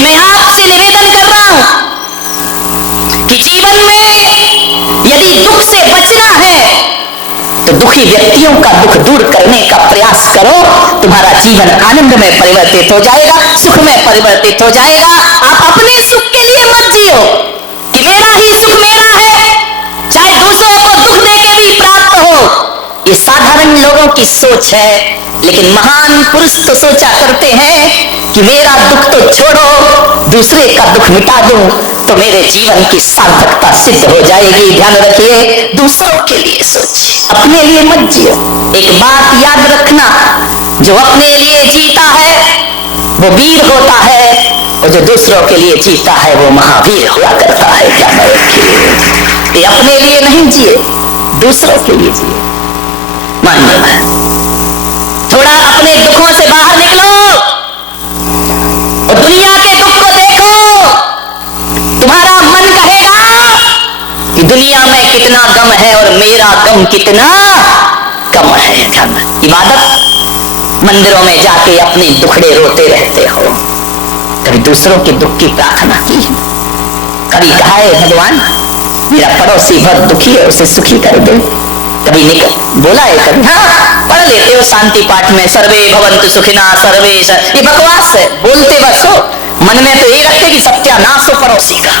मैं आपसे निवेदन कर रहा हूं कि जीवन में यदि दुख से बचना है तो दुखी व्यक्तियों का दुख दूर करने का प्रयास करो। तुम्हारा जीवन आनंद में परिवर्तित हो जाएगा, सुख में परिवर्तित हो जाएगा। आप अपने सुख के लिए मत जियो कि मेरा ही सुख मेरा है, चाहे दूसरों को दुख देकर भी प्राप्त हो। ये साधारण लोगों की सोच है, लेकिन महान पुरुष तो सोचा करते हैं कि मेरा दुख तो छोड़ो, दूसरे का दुख मिटा दूं तो मेरे जीवन की सार्थकता सिद्ध हो जाएगी। ध्यान रखिए, दूसरों के लिए सोचिए, अपने लिए मत जियो। एक बात याद रखना, जो अपने लिए जीता है वो वीर होता है, और जो दूसरों के लिए जीता है वो महावीर हुआ करता है। ये अपने लिए नहीं जिए, दूसरों के लिए जिए। मान लो थोड़ा अपने दुखों से बाहर निकलो और दुनिया के दुख को देखो। तुम्हारा मन कहेगा कि दुनिया में कितना गम है और मेरा गम कितना कम है। इबादत मंदिरों में जाके अपने दुखड़े रोते रहते हो, कभी दूसरों के दुख की प्रार्थना की? कभी कहा है भगवान मेरा पड़ोसी बहुत दुखी है, उसे सुखी कर दे? कभी निकल बोला है? कभी? हाँ, पढ़ लेते हो शांति पाठ में, सर्वे भवन्तु सुखिना सर्वे। ये बकवास है, बोलते बस हो, मन में तो ये रखते कि सत्यानाश हो पड़ोसी का।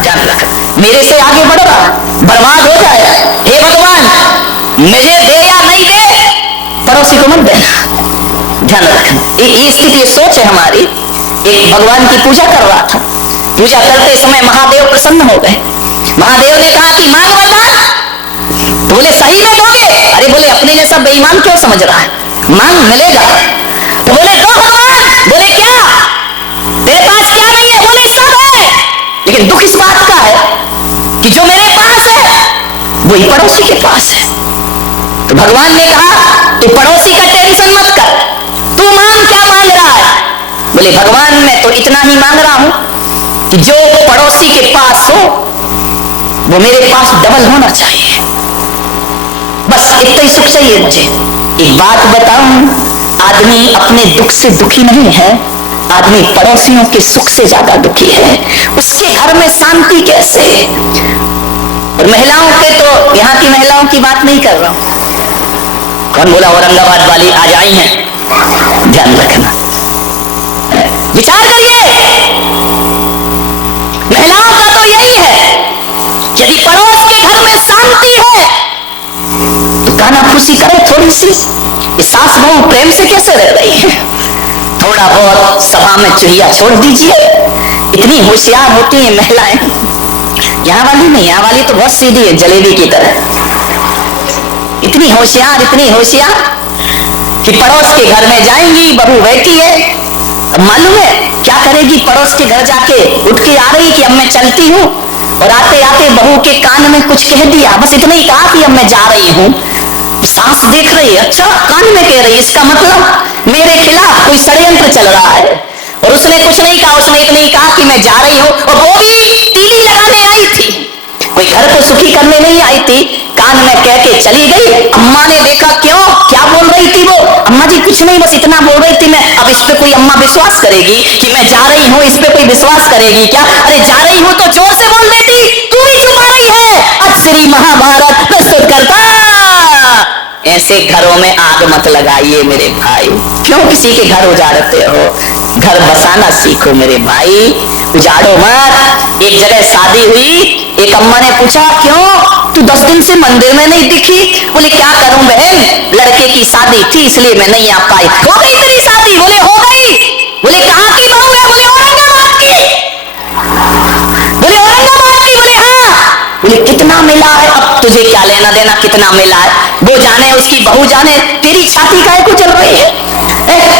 ध्यान रख, मेरे से आगे बढ़ रहा, बर्बाद हो जाए। हे भगवान मुझे दे या नहीं दे, पड़ोसी को मत देना। ध्यान रखना, ये स्थिति सोच है हमारी। एक भगवान की पूजा कर रहा था, पूजा करते समय महादेव प्रसन्न हो गए। महादेव ने कहा कि मांग वरदान। बोले सही में दोगे? अरे बोले अपने जैसा बेईमान क्यों समझ रहा है, मांग मिलेगा। तो बोले दो भगवान। बोले क्या तेरे पास क्या नहीं है? बोले सब है, लेकिन दुख इस बात का है कि जो मेरे पास है वही पड़ोसी के पास है। तो भगवान ने कहा तू पड़ोसी का टेंशन मत कर, तू मांग क्या मांग रहा है? बोले भगवान मैं तो इतना ही मांग रहा हूं कि जो पड़ोसी के पास हो वो मेरे पास डबल होना चाहिए, बस इतना ही सुख चाहिए मुझे। एक बात बताऊं, आदमी अपने दुख से दुखी नहीं है, आदमी पड़ोसियों के सुख से ज्यादा दुखी है। उसके घर में शांति कैसे? और महिलाओं के तो, यहाँ की महिलाओं की बात नहीं कर रहा हूं। कौन बोला औरंगाबाद वाली आज आई हैं? ध्यान रखना, विचार करिए। महिलाओं का तो यही है, यदि पड़ोस के घर में शांति है तो कानाफूसी करे थोड़ी सी। इस सास बहू प्रेम से कैसे रह रही है? थोड़ा बहुत सभा में चुहिया छोड़ दीजिए। इतनी होशियार होती हैं महिलाएं। यहाँ वाली नहीं, यहाँ वाली तो बहुत सीधी है, जलेबी की तरह। इतनी होशियार कि पड़ोस के घर में जाएंगी, बहू बैठी है, अब मालूम है क्या करेगी? पड़ोस के घर जाके उठ के आ रही कि अब मैं चलती हूँ, और आते आते बहू के कान में कुछ कह दिया, बस इतना ही कहा कि अब मैं जा रही हूँ। सास देख रही है, अच्छा कान में कह रही, इसका मतलब मेरे खिलाफ कोई षड्यंत्र चल रहा है। और उसने कुछ नहीं कहा, उसने इतना ही कहा कि मैं जा रही हूँ। और वो भी तीली लगाने आई थी, कोई घर को सुखी करने नहीं आई थी। कान में कह के चली गई। अम्मा ने देखा, क्यों क्या बोल रही थी वो? अम्मा जी कुछ नहीं, बस इतना बोल रही थी मैं। अब इस पे कोई अम्मा विश्वास करेगी कि मैं जा रही हूँ? इस पे कोई विश्वास करेगी क्या? अरे जा रही हूँ तो जोर से बोल देती, तू भी चुप रही है। अब श्री महाभारत प्रस्तुत करता। ऐसे घरों में आग मत लगाइए मेरे भाई। क्यों किसी के घर उजाड़ते हो? घर बसाना सीखो मेरे भाई, उजाड़ो मत। एक जगह शादी हुई, एक अम्मा ने पूछा क्यों तू 10 दिन से मंदिर में नहीं दिखी? बोले क्या करूं बहन, लड़के की शादी थी इसलिए मैं नहीं आ पाई। हो गई तेरी शादी? बोले हो गई। बोले कहाँ की बहू है? बोले औरंगाबाद की। बोले औरंगाबाद की? बोले हाँ। बोले कितना मिला है? अब तुझे क्या लेना देना कितना मिला है, वो जाने उसकी बहू जाने, तेरी छाती काहे को चल रही है?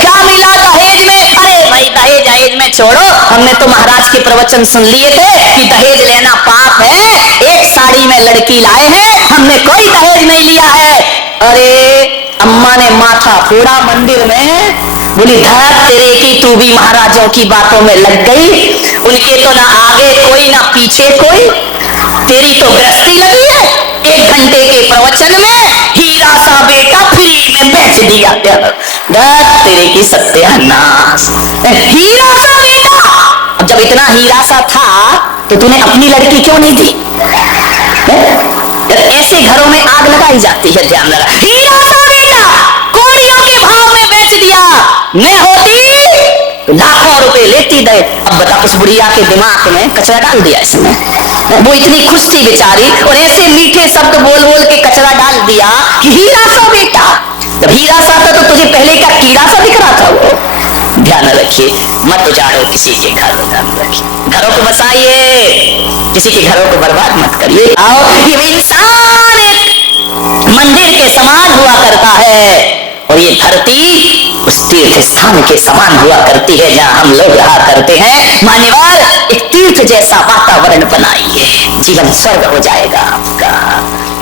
क्या मिला दहेज में? अरे भाई दहेज में छोड़ो, हमने तो महाराज के प्रवचन सुन लिए थे कि दहेज लेना पाप है। एक साड़ी में लड़की लाए हैं, हमने कोई दहेज नहीं लिया है। अरे अम्मा ने माथा फोड़ा मंदिर में। बोली धर तेरे की, तू भी महाराजों की बातों में लग गई। उनके तो ना आगे कोई ना पीछे कोई, तेरी तो गृहस्थी लगी है। 1 घंटे के प्रवचन में हीरा सा बेटा फ्री में बेच दिया गया। तेरे की सत्यानाश, हीरा सा बेटा। जब इतना हीरा सा था तो तूने अपनी लड़की क्यों नहीं दी? ऐसे घरों में आग लगाई जाती है, ध्यान लगा। हीरा सा बेटा कोड़ियों के भाव में बेच दिया, मैं होती तो लाखों रुपए लेती दे। अब बता, उस बुढ़िया के दिमाग में कचरा डाल दिया इसने। वो इतनी खुश थी बेचारी और ऐसे मीठे शब्द बोल बोल के कचरा डाल दिया कि हीरा सा बेटा। जब हीरा सा था तो तुझे पहले का कीड़ा सा दिख रहा था वो। ध्यान रखिए, मत उजाड़ो किसी के घर, ध्यान रखिए, घरों को बसाइए, किसी के घरों को बर्बाद मत करिए। आओ, ये इंसान एक मंदिर के समान हुआ करता है और ये धरती उस तीर्थ स्थान के समान हुआ करती है जहां हम लोग रहा करते हैं। मान्यवर, एक तीर्थ जैसा वातावरण बनाइए, जीवन स्वर्ग हो जाएगा आपका।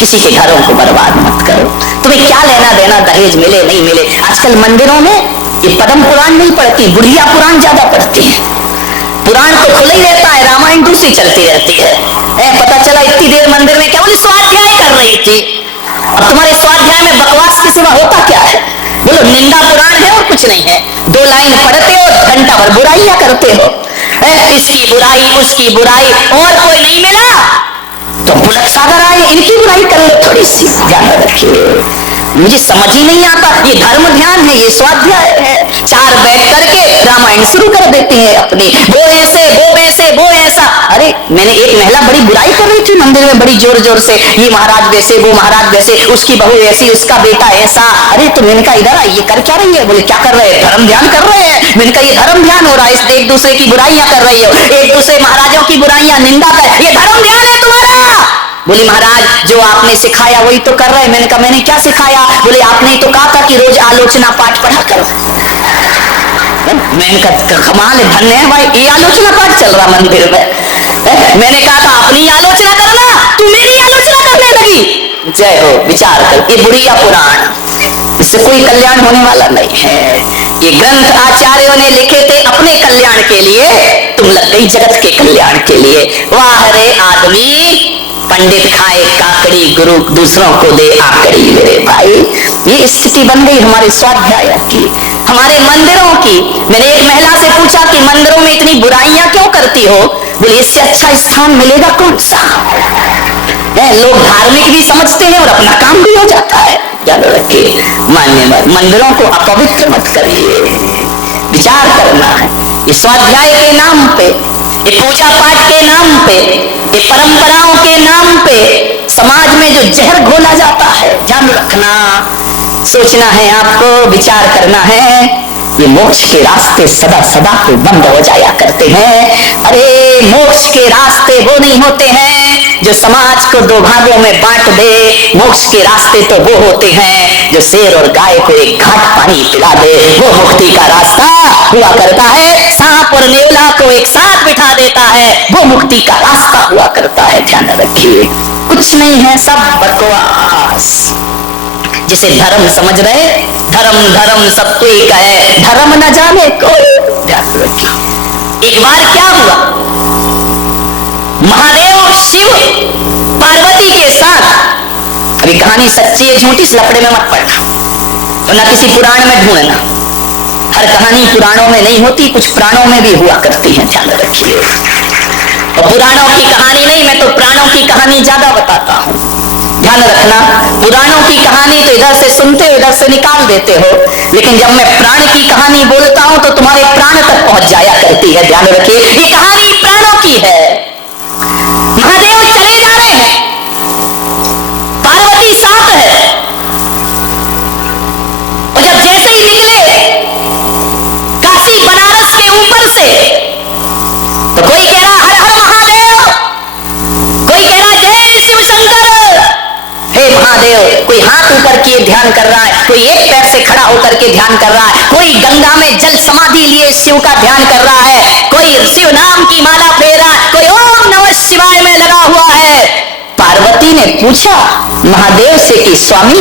किसी के घरों को बर्बाद मत करो। तुम्हें क्या लेना देना दहेज मिले नहीं मिले। आजकल मंदिरों में ये पद्म पुराण नहीं पढ़ती, बुढ़िया पुराण ज्यादा पढ़ती है। पुराण तो खुला ही रहता है, रामायण दूसरी चलती रहती है। पता चला इतनी देर मंदिर में क्या बोले स्वाध्याय कर रही थी। अब तुम्हारे स्वाध्याय में बकवास के सिवा होता क्या है? बोलो निंदा पुराण है और कुछ नहीं है। 2 लाइन पढ़ते हो, घंटा भर बुराइयां करते हो। इसकी बुराई, उसकी बुराई, और कोई नहीं मिला तो बुलक सागर आए, इनकी बुराई कर लो थोड़ी सी। ध्यान रखिए, मुझे समझ ही नहीं आता, ये धर्म ध्यान है, ये स्वाध्याय है। 4 बैठ करके रामायण शुरू कर देते हैं अपनी, वो ऐसे वो वैसे वो ऐसा। अरे मैंने एक महिला बड़ी बुराई कर रही थी मंदिर में बड़ी जोर जोर से, ये महाराज वैसे वो महाराज वैसे, उसकी बहू ऐसी उसका बेटा ऐसा। अरे तो मैंने कहा इधर ये कर क्या रही है? बोले क्या कर रहे हैं? धर्म ध्यान कर रहे हैं। मैंने कहा ये धर्म ध्यान हो रहा है, एक दूसरे की बुराइयां कर रही हो, एक दूसरे महाराजों की बुराइयां निंदा कर, ये धर्म ध्यान है तुम्हारा। बोली महाराज जो आपने सिखाया वही तो कर रहे हैं। मैंने कहा मैंने क्या सिखाया? बोले आपने तो कहा था कि रोज आलोचना पाठ पढ़ा करो। मैंने कहा कमाल है, धन्य है भाई, ये आलोचना पाठ चल रहा मंदिर में। मैंने कहा था अपनी आलोचना करना, तू मेरी आलोचना करने लगी। जय हो, विचार कर, ये बुढ़िया पुराण, इससे कोई कल्याण होने वाला नहीं है। ये ग्रंथ आचार्यों ने लिखे थे अपने कल्याण के लिए, तुम लग गई जगत के कल्याण के लिए। वाह रे आदमी, पंडित खाए काकड़ी, गुरु दूसरों को दे आकड़ी। मेरे भाई, ये स्थिति बन गई हमारे स्वाध्याय की, हमारे मंदिरों की। मैंने एक महिला से पूछा कि मंदिरों में इतनी बुराइयां क्यों करती हो? बोले इससे अच्छा स्थान मिलेगा कौन सा? लोग धार्मिक भी समझते हैं और अपना काम भी हो जाता है। याद रखिए, मान्य मंदिरों को अपवित्र मत करिए, विचार करना है। इस स्वाध्याय के नाम पे, ये पूजा पाठ के नाम पे, ये परंपराओं के नाम पे समाज में जो जहर घोला जाता है, ध्यान रखना, सोचना है आपको, विचार करना है। ये मोक्ष के रास्ते सदा सदा को बंद हो जाया करते हैं। अरे मोक्ष के रास्ते वो नहीं होते हैं जो समाज को 2 भागों में बांट दे। मोक्ष के रास्ते तो वो होते हैं जो शेर और गाय को एक घाट पानी पिला दे। वो मुक्ति का रास्ता हुआ करता है। सांप और नेवला को एक साथ बिठा देता है, वो मुक्ति का रास्ता हुआ करता है। ध्यान रखिए, कुछ नहीं है, सब बकवास। जिसे धर्म समझ रहे, धर्म धर्म सबको एक है, धर्म न जाने कोई। ध्यान रखिए, एक बार क्या हुआ, महादेव शिव पार्वती के साथ, अभी कहानी सच्ची है झूठी इस लफड़े में मत पड़ना, और न किसी पुराण में ढूंढना। हर कहानी पुराणों में नहीं होती, कुछ पुराणों में भी हुआ करती है। ध्यान रखिए, और पुराणों की कहानी नहीं, मैं तो प्राणों की कहानी ज्यादा बताता हूं। ध्यान रखना, पुराणों की कहानी तो इधर से सुनते हो, इधर से निकाल देते हो, लेकिन जब मैं प्राण की कहानी बोलता हूं तो तुम्हारे प्राण तक पहुंच जाया करती है। ध्यान रखिए, ये कहानी प्राणों की है। महादेव चले जा रहे हैं, पार्वती साथ है, और जब जैसे ही निकले काशी बनारस के ऊपर से, तो कोई कह रहा हर हर महादेव, कोई कह रहा जय शिव शंकर, हे महादेव। कोई हाथ ऊपर किए ध्यान कर रहा है, कोई एक पैर से खड़ा होकर के ध्यान कर रहा है, कोई गंगा में जल समाधि लिए शिव का ध्यान कर रहा है, कोई शिव नाम की माला फेरा, कोई ओम नमः शिवाय में लगा हुआ है। पार्वती ने पूछा महादेव से कि स्वामी,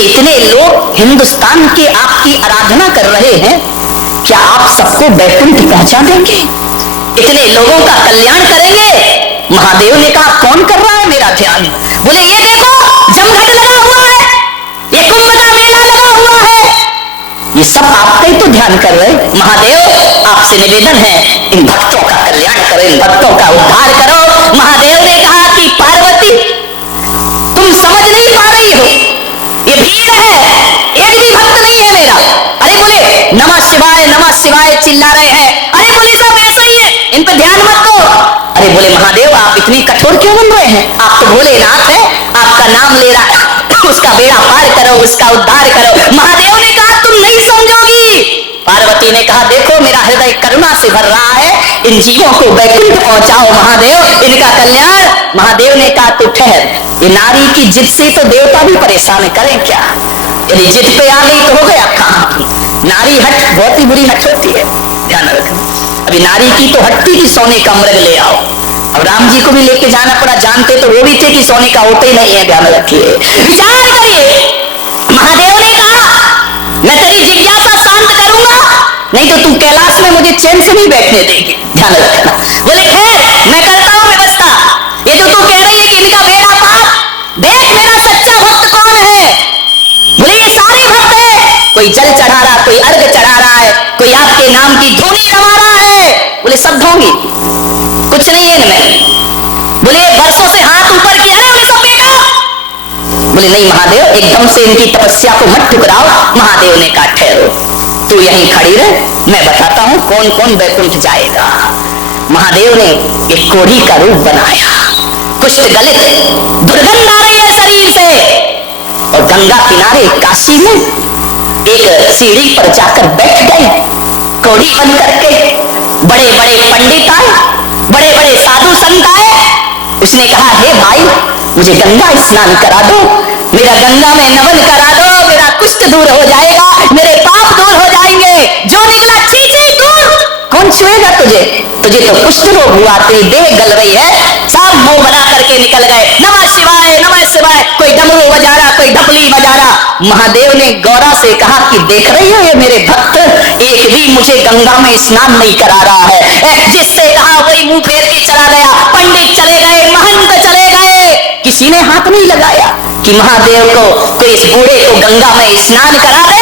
इतने लोग हिंदुस्तान के आपकी आराधना कर रहे हैं, क्या आप सबको वैकुंठ पहुंचा देंगे? इतने लोगों का कल्याण करेंगे? महादेव ने कहा कौन कर रहा है मेरा ध्यान? बोले ये देखो जमघट लगा हुआ है, ये कुंभ का मेला लगा हुआ है, ये सब आपका ही तो ध्यान कर रहे। महादेव आपसे निवेदन है, इन भक्तों का कल्याण करो, इन भक्तों का उद्धार करो। महादेव ने कहा कि पार्वती तुम समझ नहीं पा रही हो, ये भीड़ है, एक भी भक्त नहीं है मेरा। अरे बोले नमः शिवाय चिल्ला रहे हैं। अरे बोले सब ऐसा ही है, इन पर ध्यान मत दो। अरे बोले महादेव आप इतने कठोर क्यों बन रहे हैं, आप तो भोलेनाथ है, आपका नाम ले रहा है, उसका बेड़ा पार करो, उसका उद्धार करो। महादेव ने कहा तुम नहीं समझोगी। पार्वती ने कहा देखो मेरा हृदय करुणा से भर रहा है, इन जीवों को वैकुंठ पहुंचाओ महादेव, इनका कल्याण। महादेव ने कहा तू ठहर, ये नारी की जिद से तो देवता भी परेशान करें क्या, यदि जिद पे आ गई तो हो गया काम। नारी हट बहुत ही बुरी हट होती है, ध्यान रखना। अभी नारी की तो हटती कि सोने का मृग ले आओ, अब राम जी को भी लेके जाना पड़ा, जानते तो वो भी थे कि सोने का होते ही नहीं है, ध्यान रखिए, विचार करिए। महादेव ने कहा मैं तेरी जिज्ञासा शांत करूंगा, नहीं तो तू कैलाश में मुझे चैन से नहीं बैठने देगी, ध्यान रखना। बोले खैर मैं करता हूं व्यवस्था, ये तो तू कह रही है कि इनका बेड़ा पार, देख मेरा सच्चा भक्त कौन है। बोले ये सारे भक्त है, कोई जल चढ़ा रहा, कोई अर्घ चढ़ा रहा है, कोई आपके नाम की धूनी गवा रहा है। बोले सब ढोंगी, कुछ नहीं है इनमें। बोले वर्षों से हाथ ऊपर किया है, उन सब बेटा। बोले नहीं महादेव एकदम से इनकी तपस्या को मत ठुकराओ। महादेव ने कहा ठहरो, तू यहीं खड़ी रह, मैं बताता हूं कौन कौन वैकुंठ जाएगा। महादेव ने एक कोढ़ी का रूप बनाया, कुष्ठ गलित, दुर्गंध आ रही है शरीर से, और गंगा किनारे काशी में एक सीढ़ी पर जाकर बैठ गए, कोढ़ी बन करके। बड़े बड़े पंडित आए, बड़े बड़े साधु संत आए। उसने कहा हे भाई मुझे गंगा स्नान करा दो, मेरा गंगा में नमन करा दो, मेरा कुष्ठ दूर हो जाएगा, मेरे पाप दूर हो जाएंगे। जो निकला छी छी दूर, कौन छुएगा तुझे, तुझे तो कुष्ठ रोग हुआ, तेरी देह गल रही है। सब मुंह बना करके निकल गए, नमः शिवाय, कोई डमरू बजा रहा, कोई ढपली बजा रहा। महादेव ने गौरा से कहा कि देख रही हो ये मेरे भक्त एक भी मुझे गंगा में स्नान नहीं करा रहा है, जिससे कहा वही मुंह फेर के चला गया। पंडित चले गए, महंत चले गए, किसी ने हाथ नहीं लगाया कि महादेव को कोई इस बूढ़े को गंगा में स्नान करा दे।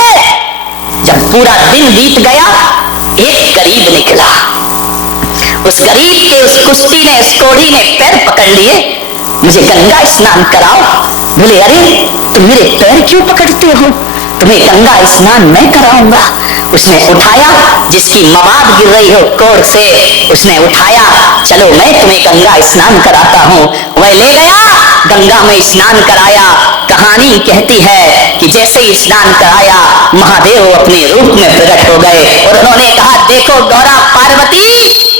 जब पूरा दिन बीत गया, एक गरीब निकला, उस गरीब के उस कुश्ती ने, उस कोढ़ी ने पैर पकड़ लिए, मुझे गंगा स्नान कराओ। बोले अरे तुम मेरे पैर क्यों पकड़ते हो, तुम्हें गंगा स्नान मैं कराऊंगा। उसने उठाया, जिसकी मवाद गिर रही हो कोढ़ से, उसने उठाया, चलो मैं तुम्हें गंगा स्नान कराता हूं। वह ले गया, गंगा में स्नान कराया। कहानी कहती है कि जैसे ही स्नान कराया, महादेव अपने रूप में प्रकट हो गए और उन्होंने कहा देखो गौरा पार्वती,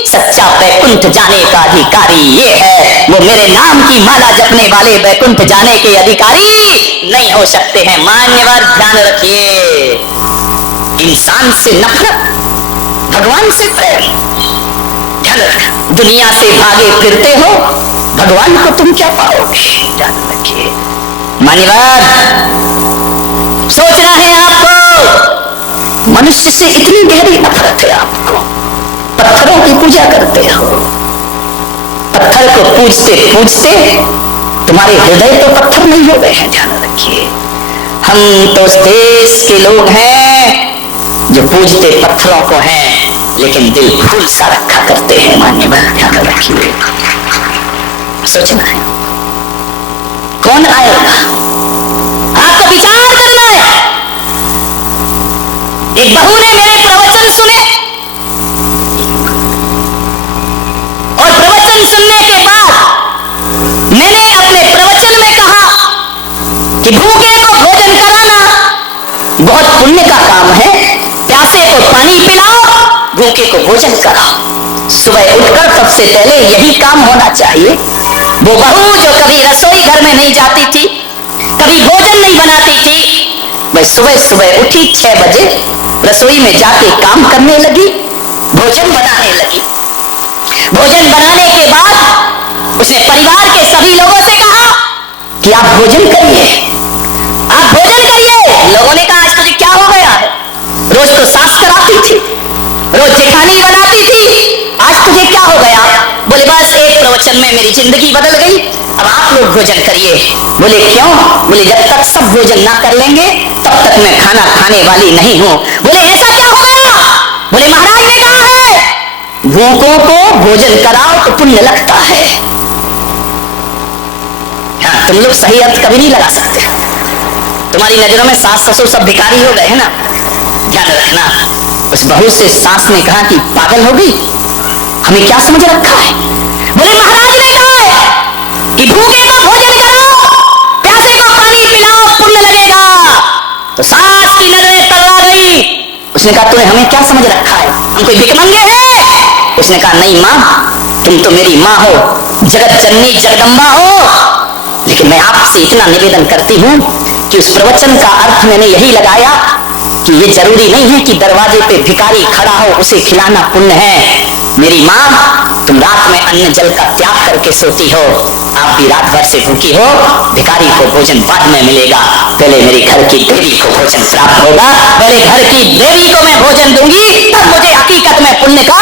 सच्चा वैकुंठ जाने का अधिकारी ये है, वो मेरे नाम की माला जपने वाले वैकुंठ जाने के अधिकारी नहीं हो सकते हैं। मान्यवर ध्यान रखिए, इंसान से नफरत, भगवान से प्रेम। ध्यान रखना, दुनिया से भागे फिरते हो, भगवान को तुम क्या पाओगे, ध्यान रखिए। मान्यवर सोचना है आपको, मनुष्य से इतनी गहरी नफरत है आपको, पत्थरों की पूजा करते हो, पत्थर को पूजते पूजते तुम्हारे हृदय तो पत्थर नहीं हो गए हैं, ध्यान रखिए। हम तो उस देश के लोग हैं जो पूजते पत्थरों को हैं, लेकिन दिल फूल सा रखा करते हैं। मान्यवर ध्यान रखिए, सोचना है कौन आएगा, आपको विचार करना है। एक बहू ने मेरे प्रवचन सुने और प्रवचन सुनने के बाद मैंने अपने प्रवचन में कहा कि भूखे को भोजन कराना बहुत पुण्य का काम है, प्यासे को पानी पिलाओ, भूखे को भोजन कराओ। सुबह उठकर सबसे पहले यही काम होना चाहिए। वो बहू जो कभी रसोई घर में नहीं जाती थी, कभी भोजन नहीं बनाती थी, वह सुबह सुबह उठी 6 बजे, रसोई में जाके काम करने लगी, भोजन बनाने लगी। भोजन बनाने के बाद उसने परिवार के सभी लोगों से कहा कि आप भोजन करिए, आप भोजन करिए। लोगों ने कहा आज तुझे क्या हो गया है, रोज तो सास कराती थी, रोज जेठानी बनाती थी, आज तुझे क्या हो गया। बोले बस एक प्रवचन में मेरी जिंदगी बदल गई, अब आप लोग भोजन करिए। बोले क्यों। बोले जब तक सब भोजन ना कर लेंगे तब तक मैं खाना खाने वाली नहीं हूं। बोले ऐसा क्या हो गया। बोले महाराज ने कहा है भूखों को भोजन कराओ तो पुण्य लगता है। हाँ, तुम लोग सही अर्थ कभी नहीं लगा सकते। तुम्हारी नजरों में सास ससुर सब भिखारी हो गए हैं ना, ध्यान रखना। उस बहू से सास ने कहा कि पागल हो गई, हमें क्या समझ रखा है। बोले महाराज ने कहा है कि भूखे को भोजन कराओ, प्यासे को पानी पिलाओ, पुण्य लगेगा। तो सास की नजरें तल्ला गई। उसने कहा तूने हमें क्या समझ रखा है, हम कोई भिखमंगे हैं। उसने कहा नहीं मां, तुम तो मेरी मां हो, जगत जननी जगदम्बा हो, लेकिन मैं आपसे इतना निवेदन करती हूं कि उस प्रवचन का अर्थ मैंने यही लगाया कि ये जरूरी नहीं है कि दरवाजे पे भिखारी खड़ा हो उसे खिलाना पुण्य है। मेरी माँ, तुम रात में अन्न जल का त्याग करके सोती हो, आप भी रात भर से भूखी हो, भिखारी को भोजन बाद में मिलेगा, पहले मेरे घर की देवी को भोजन प्राप्त होगा, पहले घर की देवी को मैं भोजन दूंगी, तब मुझे हकीकत में पुण्य का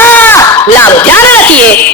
लाभ। ध्यान रखिए,